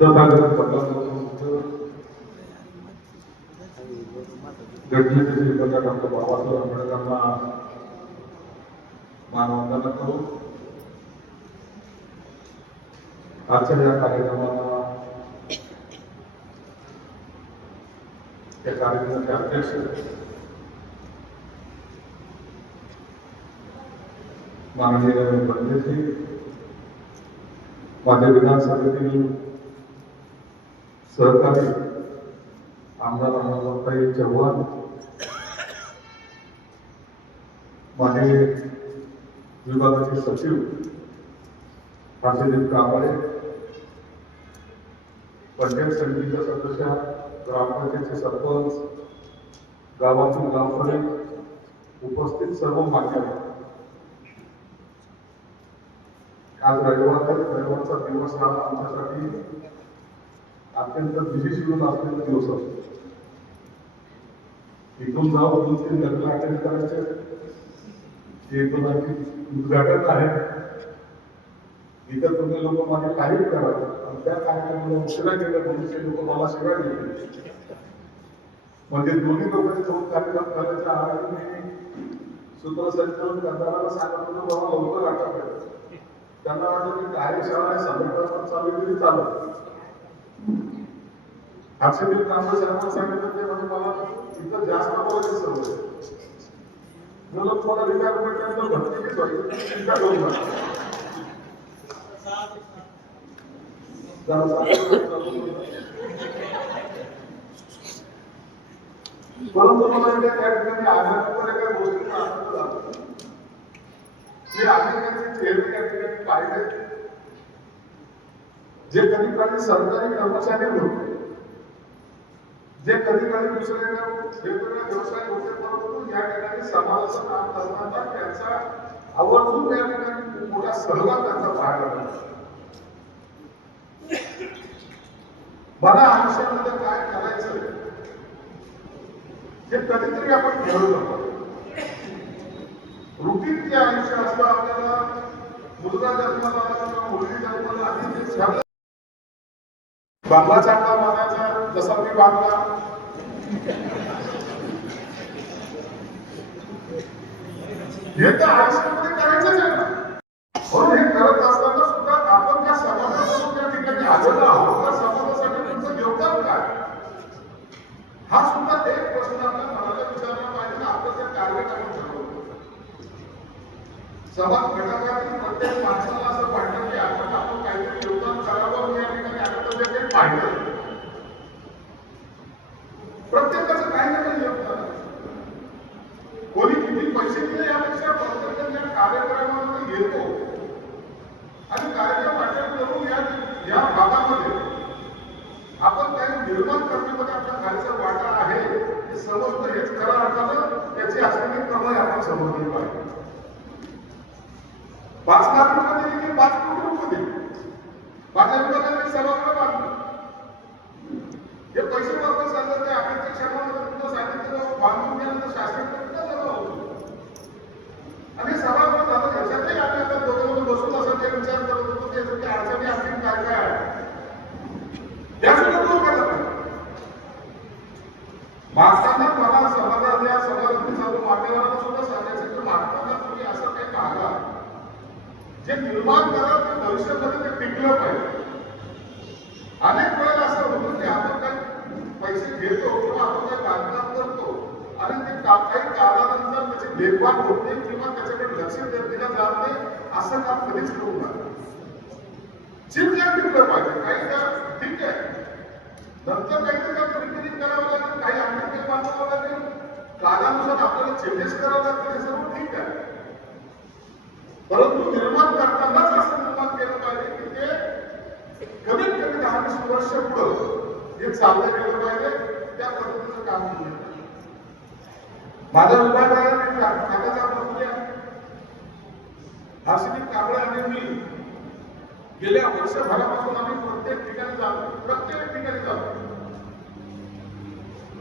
गडचिरोली श्रीमंत डॉक्टर बाबासाहेब आंबेडकरांना मानवंदना करू. आजच्या या कार्यक्रमाला या कार्यक्रमाचे अध्यक्ष माननीय बंदेजी, माझ्या विधानसभेतील सहकारी आमदार अण्णाभाऊ चव्हाण, माझे विभागाचे सचिव हर्षदीप कांबळे, पंचायत समितीच्या सदस्य, ग्रामपंचायतीचे सरपंच, गावातील गावप्रमुख, उपस्थित सर्व मान्यवर, आज रविवारचा दिवस हा आमच्यासाठी अत्यंत बिझी शेड्यूल असलेला दिवस असतो. इथून जाऊ 2-3 लग्न अटेंड करायचे, इथून उद्घाटन आहे, इतर तुम्ही लोक माझे तारीफ करा आणि त्या कार्यक्रमाला उशिरा गेलं म्हणजे लोक मला शिवाय देतील. म्हणजे दोन्ही लोकांचे दोन कार्यक्रम करायच्या आधी मी सूत्रसंचालन करताना सांगत होतो बाबा लवकर आठवलं. त्यांना वाटतं की कार्यशाळा संघटना चालू तरी चालत. हर्षदीप कांबळे साहेबांना सांगितलं ते म्हणजे मला इथं जास्त बोलायची सवय. मला तुम्हाला रिटायरमेंट नंतर भरतीच व्हायची चिंता करू नका. परंतु मला त्या ठिकाणी आल्यानंतर एका गोष्टीचा आनंद झाला की अनेकांचे चेहरे त्या ठिकाणी पाहिले जे कधी काळी सरकारी कर्मचारी होते, जे कधी काळी दुसऱ्या वेगवेगळ्या व्यवसाय होते, परंतु या ठिकाणी समाजाचं काम करताना त्यांचा आवर्जून या ठिकाणी मोठा सहभाग त्यांचा पाहायला मिळाला. मला आयुष्यामध्ये काय करायचं हे कधीतरी आपण ठरवलं. रुटीन जे आयुष्य असतं, आपल्याला मुलगा जन्माला आला किंवा मुलगी जन्माला आली, बांगला चांगला बांधायचा जसा मी बांधला, हे तर आयुष्यामध्ये करायचंच आहे ना. म्हणून हे करत असताना सुद्धा आपण त्या समाजातून त्या ठिकाणी आलेलो आहोत, त्या समाजासाठी तुमचं योगदान काय, हा सुद्धा एक प्रश्न आपल्या मनाला विचारला पाहिजे. आपलं जे कार्य आपण ठरवतो समाज घटकातील प्रत्येक माणसाला असं वाटतं की आपण काहीतरी योगदान करावं. या ठिकाणी आपण ते पाहिलं प्रत्येकाचं काही ना काही योगदान. कोणी किती पैसे दिले यापेक्षा प्रत्येक या कार्यक्रमामध्ये येतो आणि कार्यक्रम अटेंड करून या भागामध्ये आपण काही निर्माण करण्यामध्ये आपल्या खालीचा वाटा आहे हे समजतं. हेच खरं अर्थानं त्याची असलेली कमाई आपण समजली पाहिजे. 5 लाख रुपये दिले की 5 कोटी रुपये दिले, माझ्या विभागाने सभागृह बांधलं. हे पैसे वापस झालं ते आपल्या क्षणामध्ये तुमचं सांगितलं बांधून गेलं शासनाने आणि सभागृह झालं. ह्याच्यातही आपल्याला दोघांमध्ये बसून असं ते विचार करत होतो की अडचणी आणखी काय काय आहे त्यासुद्धा दूर केलं पाहिजे. मागताना मला समाजात या समाजातील मान्यवरांना सुद्धा सांगायचं की मागताना तुम्ही असं काही मागा जे निर्माण करावं ते भविष्यामध्ये ते टिकलं पाहिजे. अनेक वेळेला असं होतं की आपण काही पैसे घेतो किंवा आपण काही कामकाज करतो आणि ते काही काळानंतर त्याची देखभाल होत नाही किंवा त्याच्याकडे लक्ष दिलं जात नाही. असं काम कधीच करू नका. चिंता टिकलं पाहिजे. काही ठीक आहे, नंतर काहीतरी त्या रिपेरिंग करावं लागेल, काही आणखी बांधावं लागेल, काळानुसार आपल्याला चेंजेस करावं लागतील, हे सर्व ठीक आहे. परंतु निर्माण करतानाच असं निर्माण केलं पाहिजे की ते कमीत कमी 10-20 वर्ष पुढं हे चाललं गेलं पाहिजे. त्या पद्धतीचं काम केलं. माझ्या विभागाला काकाचा प्रश्न आहे. हर्षदीप कांबळे आणि मी गेल्या वर्षभरापासून आम्ही प्रत्येक ठिकाणी जातो.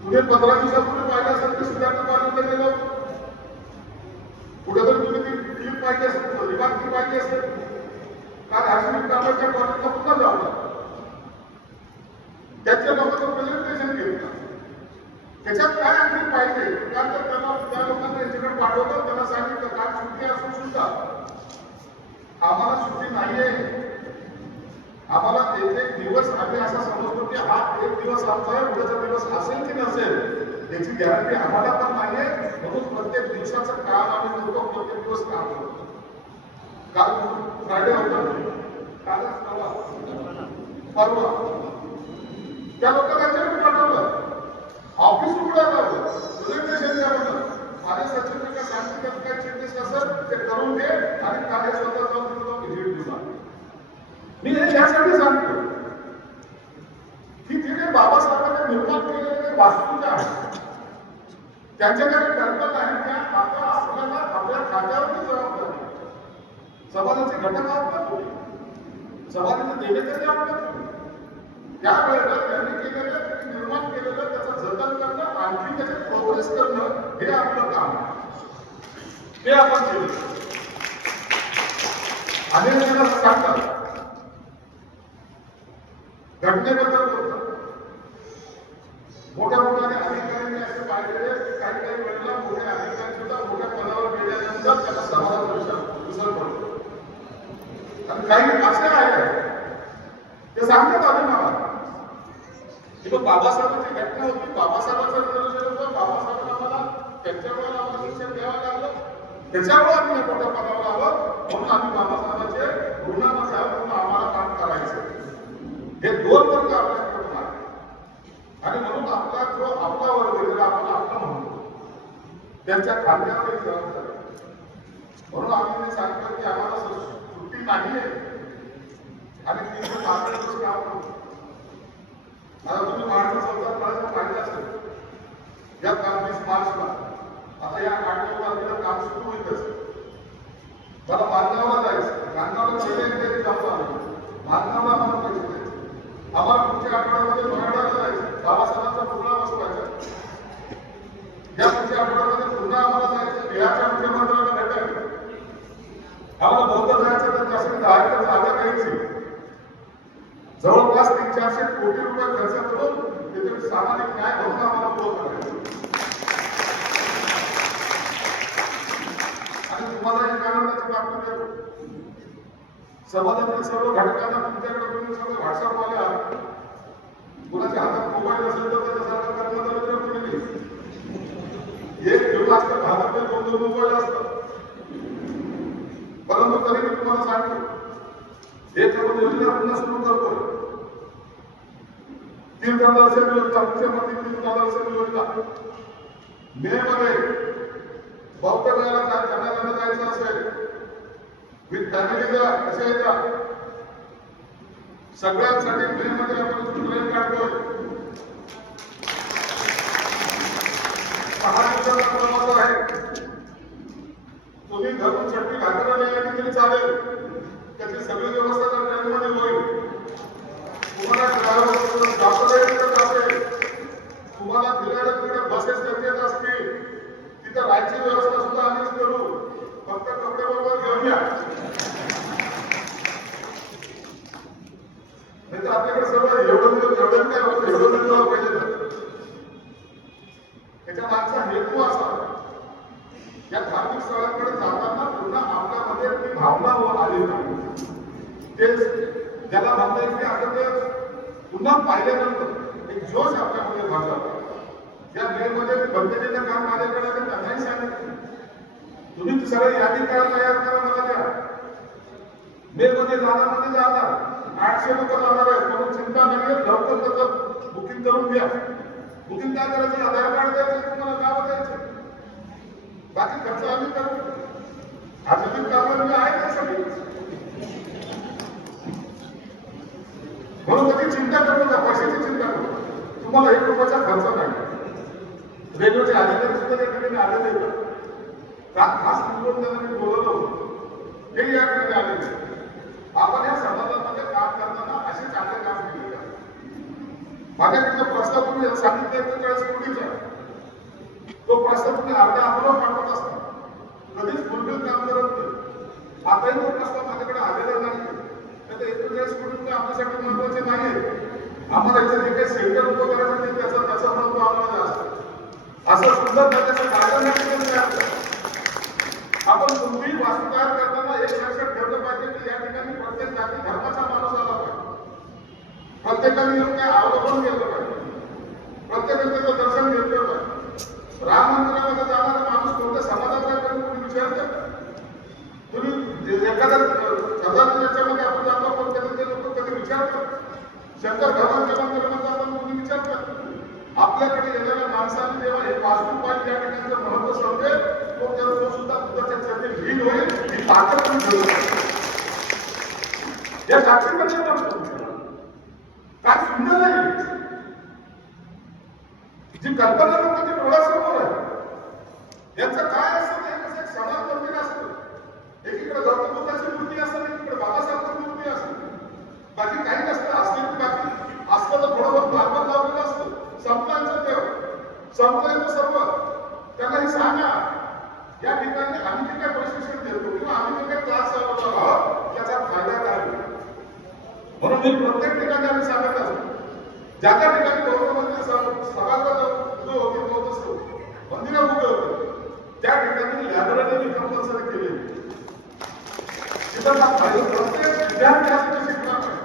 पुढे 15 दिवसापूर्वी पाहिजे असेल तर सिद्धार्थ कॉलेजला गेलो. कुठेतरी तुम्ही ती क्लिप पाहिजे असेल, विभाग ती पाहिजे असेल, काल हर्षदीप कांबळेच्या कॉलेजला पुन्हा जाऊ. त्याच्यात काय आणखी पाहिजे का तर त्या लोकांना याच्याकडे पाठवलं, त्यांना सांगितलं काय सुट्टी असून सुद्धा आम्हाला सुट्टी नाहीये, आम्हाला एक दिवस आम्ही असा समजतो की हा एक दिवस आमचा आहे, उद्याचा दिवस असेल की नसेल याची गॅरंटी आम्हाला पण नाहीये, म्हणून प्रत्येक दिवसाचं काम आम्ही करतो, प्रत्येक दिवस काम करतो. काल फ्रायडे होता, परवा त्या लोकांना याच्याकडे पाठवलं, ऑफिस उघडायला प्रेझेंटेशन द्या म्हणलं, माझ्या सचिवांना सांगितलं काय चेंजेस असेल ते करून घे आणि कार्य स्वतः जाऊन तिथं व्हिजिट देऊ. मी हे यासाठी सांगतो की तिथे बाबासाहेबांनी निर्माण केलेले वास्तू ज्या आहेत त्यांच्या काही कल्पना आहेत त्या आता आपल्याला आपल्या खात्यावरती जबाबदारी, समाजाचे घटक आहोत ना तुम्ही, समाजाचे देणेकरी आहोत ना तुम्ही, त्यावेळेला त्यांनी केलेलं निर्माण केलेलं त्याचं जतन करणं, आणखी त्याचे प्रोग्रेस करणं हे आपलं काम आहे, ते आपण केलं. अनेक जण सांगतात घटनेबद्दल बोलतात, मोठ्या मोठ्या अधिकाऱ्यांनी असे पाहिलेले काही काही वेळेला मोठ्या अधिकारी सुद्धा मोठ्या पदावर गेल्यानंतर त्यांना समाजाचा विसर पडतो, आणि काही असे आहे ते सांगतात आधी मला की बाबासाहेबांची घटना होती, बाबासाहेबांचं रिझर्वेशन होतं, बाबासाहेबांना आम्हाला त्यांच्या वेळेला आम्हाला शिक्षण द्यावं लागलं, त्याच्यामुळे आम्ही या मोठ्या पदावर आलो, म्हणून आम्ही बाबासाहेबांचे ऋणामध्ये आहोत, म्हणून आम्हाला काम करायचं. हे दोन वर्ग आपल्याकडून आहे, आणि म्हणून आपला जो आपला वर्ग ज्याला आपण आपला म्हणतो त्यांच्या खात्यावर एक जबाबदारी, म्हणून आम्ही ते सांगतो की आम्हाला सुट्टी नाहीये आणि तिथे दिवस काम करतो. आता तुम्ही मार्चचा 14 तारखेला पाहिजे असेल या 20 मार्चला, आता या 8 तारखेला काम सुरू होईलच. मला मालगावला जायचं, मालगावला गेले जाऊ आलो, मालगावला आम्हाला पैसे द्यायचे, आम्हाला पुढच्या आठवड्यामध्ये नोएडाला जायचं, बाबासाहेबांचा पुतळा बसवायचा, या पुढच्या आठवड्यामध्ये पुन्हा आम्हाला जायचं बिहारच्या मुख्यमंत्र्यांना भेटायला, आम्हाला बौद्ध जायचं तर त्यासाठी 10 एकर जागा घ्यायची, जवळपास 300-400 कोटी रुपये खर्च करून तिथे सामाजिक न्याय भवन आम्हाला उभं करायचं. आणि तुम्हाला एक आनंदाची बातमी देतो, समाजातील सर्व घटकांना तुमच्याकडे तुम्ही सर्व व्हॉट्सअपवाले आहात, कुणाच्या हातात मोबाईल असेल तर त्याच्यासारखं कर्मचारी तुम्ही एक घेऊन असतं, हातात 2-2 मोबाईल असतात, परंतु तरी मी तुम्हाला सांगतो एक योजना पुन्हा सुरू करतोय, 3000 योजना, मुख्यमंत्री 3000 योजना. मे मध्ये बौद्ध मेळ्याला त्यांना जायचं असेल विथ फॅमिली जा, कसे येता सगळ्यांसाठी मे मध्ये आपण ट्रेन काढतोय. 6 दिवसाचा प्रवास आहे, तुम्ही घरून चटणी भाकरला गेला तरी चालेल, त्याची सगळी व्यवस्था तर ट्रेनमध्ये होईल. तुम्हाला तुम्हाला फिरायला तिकडे बसेस गरजेचे असतील, तिथं राहायची व्यवस्था सुद्धा आम्हीच करू, फक्त कपडे बरोबर घेऊन या. नाही तर आपल्याकडे सर्व एवढं पाहिजे. त्याच्या मागचा हेतू असा, या धार्मिक स्थळांकडे जाताना पुन्हा आपल्यामध्ये ती भावना आली नाही, तेच ज्याला म्हणता येईल की आता ते पुन्हा पाहिल्यानंतर एक जोश आपल्यामध्ये भागला. या मे मध्ये बंदरीचं काम माझ्याकडे त्यांनाही सांगितलं, तुम्ही सगळं यादी तयार करा, मला द्या. मे मध्ये जाणार 800 लोक जाणार आहेत, म्हणून चिंता नाही, लवकर त्याचं बुकिंग करून घ्या. बुकिंग काय करायचं, आधार कार्ड द्यायचं, तुम्हाला नाव द्यायचं, बाकी खर्च आम्ही करू. अजून कामं आहे त्यासाठी, म्हणून त्याची चिंता करू नका, पैशाची चिंता करू, तुम्हाला 1 रुपयाचा खर्च नाही. रेल्वेचे अधिकारी सुद्धा त्या ठिकाणी आलेले खास म्हणून त्यांना मी बोलवलं होतं, हे या ठिकाणी आलेले. आपण या समाजामध्ये काम करताना असे चांगले काम केले. माझ्याकडे प्रस्ताव तुम्ही सांगितलं 41 कोटीचा, तो प्रस्ताव तुम्ही अर्ध्या अमरावर पाठवत असता, कधीच फुलफिल काम करत नाही. आताही तो प्रस्ताव माझ्याकडे आलेला नाही. तर 41 कोटी रुपये आपल्यासाठी महत्वाचे नाही. आम्हाला इथे जे काही सेंटर उभं करायचं त्याचा महत्व आम्हाला जास्त. असं सुंदर त्याचं गार्डन तयार करा. आपण तुम्ही वास्तू तयार करताना एक लक्षात ठेवलं पाहिजे की या ठिकाणी प्रत्येक जाती धर्माचा माणूस आला पाहिजे. प्रत्येकाने येऊन काय अवलंबन केलं पाहिजे. प्रत्येकाने त्याचं दर्शन घेतलं पाहिजे. राम मंदिरामध्ये जाणारा माणूस कोणत्या समाजाचा आहे कोणी विचारतं? तुम्ही एखाद्या याच्यामध्ये आपण जातो पण कधी ते लोक कधी विचारतात. शंकर भगवानच्या मंदिरामध्ये आपण कोणी विचारतात. आपल्याकडे येणाऱ्या माणसाने जेव्हा हे वास्तू पाहिजे या ठिकाणचं महत्व समजेल तो सुद्धा बुद्धाच्या चरणी लीन होईल. ही ताकद तुम्ही ठेवू शकता. या साक्षीमध्ये काय सुंदर आहे जी कल्पना लोकांच्या डोळ्यासमोर आहे. याचं काय असतं ते कसं एक समाज मंदिर असतं. एकीकडे गौतम बुद्धाची मूर्ती असते एकीकडे बाबासाहेबांची मूर्ती असते. बाकी काही नसतं. असले बाकी असलं तर थोडं बहुत मार्बल लावलेलं असतं. संपलांचं देव संपलांचं सर्व त्यांना हे सांगा या ठिकाणी आम्ही जे काही प्रशिक्षण देतो किंवा आम्ही जे काही क्लास चालवतो आहोत त्याचा फायदा काय होईल. म्हणून मी प्रत्येक ठिकाणी आम्ही सांगत असतो ज्या त्या ठिकाणी बौद्ध मंदिर सभागृह जो होते बौद्ध मंदिरं उभे होते त्या ठिकाणी लायब्ररी कंपल्सरी केली. तिथं प्रत्येक विद्यार्थी शिकणार नाही.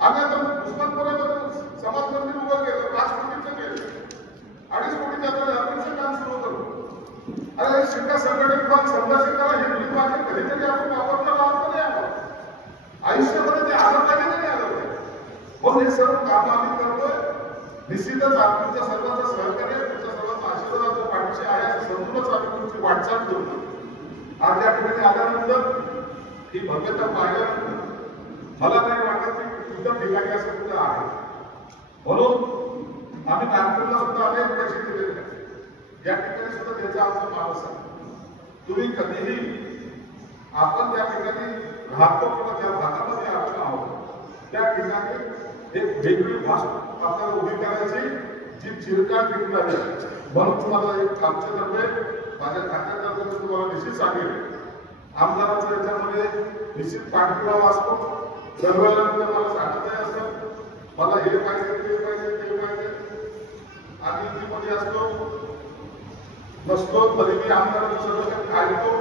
आम्ही आता उस्मानपुरामध्ये समाज मंदिर उभं केलं 5 कोटीचं केलं 2.5 कोटीचं आता लायब्ररीचं काम सुरू करू. अरे शिक्षा संघटित पण समजा शिकायला हे मुली वाक्य कधीतरी आपण वापरता लावतो नाही आलो. आयुष्यामध्ये ते आलं पाहिजे नाही आलं पाहिजे. मग हे सर्व काम आम्ही करतोय. निश्चितच तुमच्या सर्वांचं सहकार्य तुमच्या सर्वांचा आशीर्वाद पाठीशी आहे असं समजूनच आम्ही तुमची वाटचाल करू. आज या ठिकाणी आल्यानंतर ही भव्यता पाहिल्यानंतर मला नाही वाटत की कुठं ठिकाणी असं कुठं आहे. म्हणून आम्ही नागपूरला सुद्धा अनेक पैसे दिलेले आहेत. या ठिकाणी सुद्धा त्याचा आमचा माणूस आहे. तुम्ही कधीही आपण त्या ठिकाणी राहतो किंवा त्या भागामध्ये आपण आहोत त्या ठिकाणी एक वेगळी भाषा आपल्याला उभी करायची जी चिरकाल टिकून राहील. म्हणून तुम्हाला एक आमच्यातर्फे माझ्या खात्यातर्फे तुम्हाला निश्चित सांगेल आमदारांचा याच्यामध्ये निश्चित पाठपुरावा असतो. दरवेळेला मला सांगताही असतं मला हे पाहिजे ते पाहिजे ते पाहिजे आम्ही मध्ये असतो नसतो तरी मी आमदारांचं सगळं ऐकतो.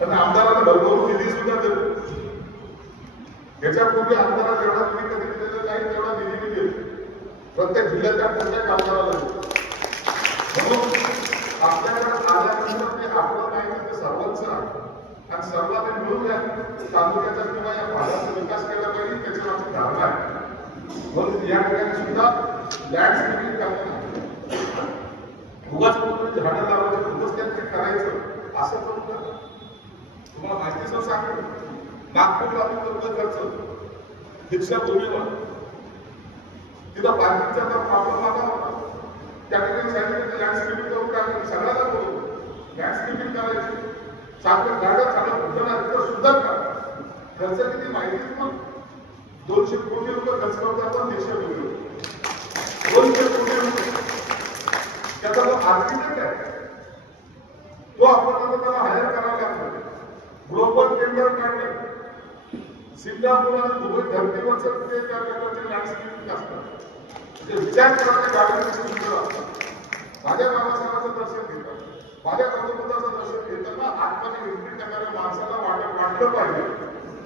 पण आमदाराला भरभरून निधी सुद्धा देतो. याच्यापूर्वी आमदाराला जेवढा निधी कधी दिलेला नाही तेवढा निधी मी देतो. प्रत्येक जिल्ह्याच्या प्रत्येक आमदाराला देतो. म्हणून आपल्याकडे आल्यानंतर ते आपलं नाही तर ते सर्वांचं आहे आणि सर्वांनी मिळून या तालुक्याचा किंवा या भागाचा विकास केला पाहिजे त्याची आमची धारणा आहे. म्हणून या ठिकाणी सुद्धा लँडस्केपिंग करताना उगाच कुठे झाडं लावायचे उगाच त्यांनी करायचं असं करून तुम्हाला माहिती सर सांगतो. नागपूरला आम्ही करतो खर्च दीक्षाभूमीवर तिथं पार्किंगचा तर प्रॉब्लेम आला होता. त्या ठिकाणी सांगितलं लँडस्केपिंग करून टाकलं. सगळ्याला बोलतो लँडस्केपिंग करायची चांगलं गार्डन चांगलं उद्याना सुद्धा करा. खर्च किती माहितीच मग 200 कोटी रुपये खर्च करतात पण दीक्षाभूमीवर 200 कोटी रुपये. त्याचा जो आर्किटेक्ट आहे तो आपल्याला त्याला हायर करावा लागतो. ग्लोबल टेंडर काढले सिंगापूर आणि दुबई धर्तीवरचं ते त्या प्रकारचे लँडस्केपिंग असतात. म्हणजे विचार करायला गार्डन सुंदर असतात. माझ्या बाबासाहेबांचं दर्शन घेतात माझ्या गौतमबुद्धाचं दर्शन घेताना आत्माने एंट्री करणाऱ्या माणसाला वाटलं पाहिजे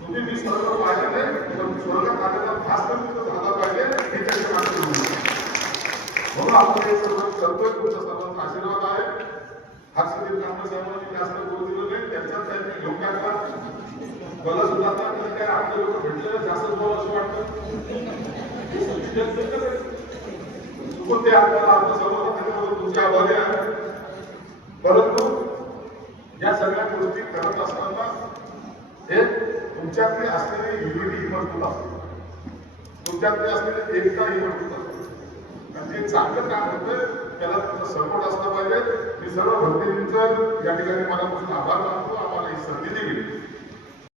तुम्ही मी स्वर्ग पाहिजे नाही पण स्वर्गात आलेला भास तर झाला पाहिजे हे त्याच्या मागे. म्हणून आपण हे सर्व करतोय. तुमचा सर्वांचा आशीर्वाद आहे. हर्षदीप कांबळे साहेबांनी जास्त बोल दिलं नाही त्यांच्याच त्यांनी घेऊन टाकला. मला सुद्धा काय आपले लोक भेटलेलं जास्त बोल असं वाटतं ते आपल्याला आत्मसमोर तुमचे आभारी आहे. परंतु या सगळ्या गोष्टी करत असताना हे तुमच्याकडे असलेली युनिटी मजबूत असते. तुमच्याकडे असलेली एकता ही मजबूत असते. आणि जे चांगलं काम होतं त्याला तुमचा सपोर्ट असला पाहिजे. मी सर्व भक्तींचं या ठिकाणी मनापासून आभार मानतो. आम्हाला ही संधी दिली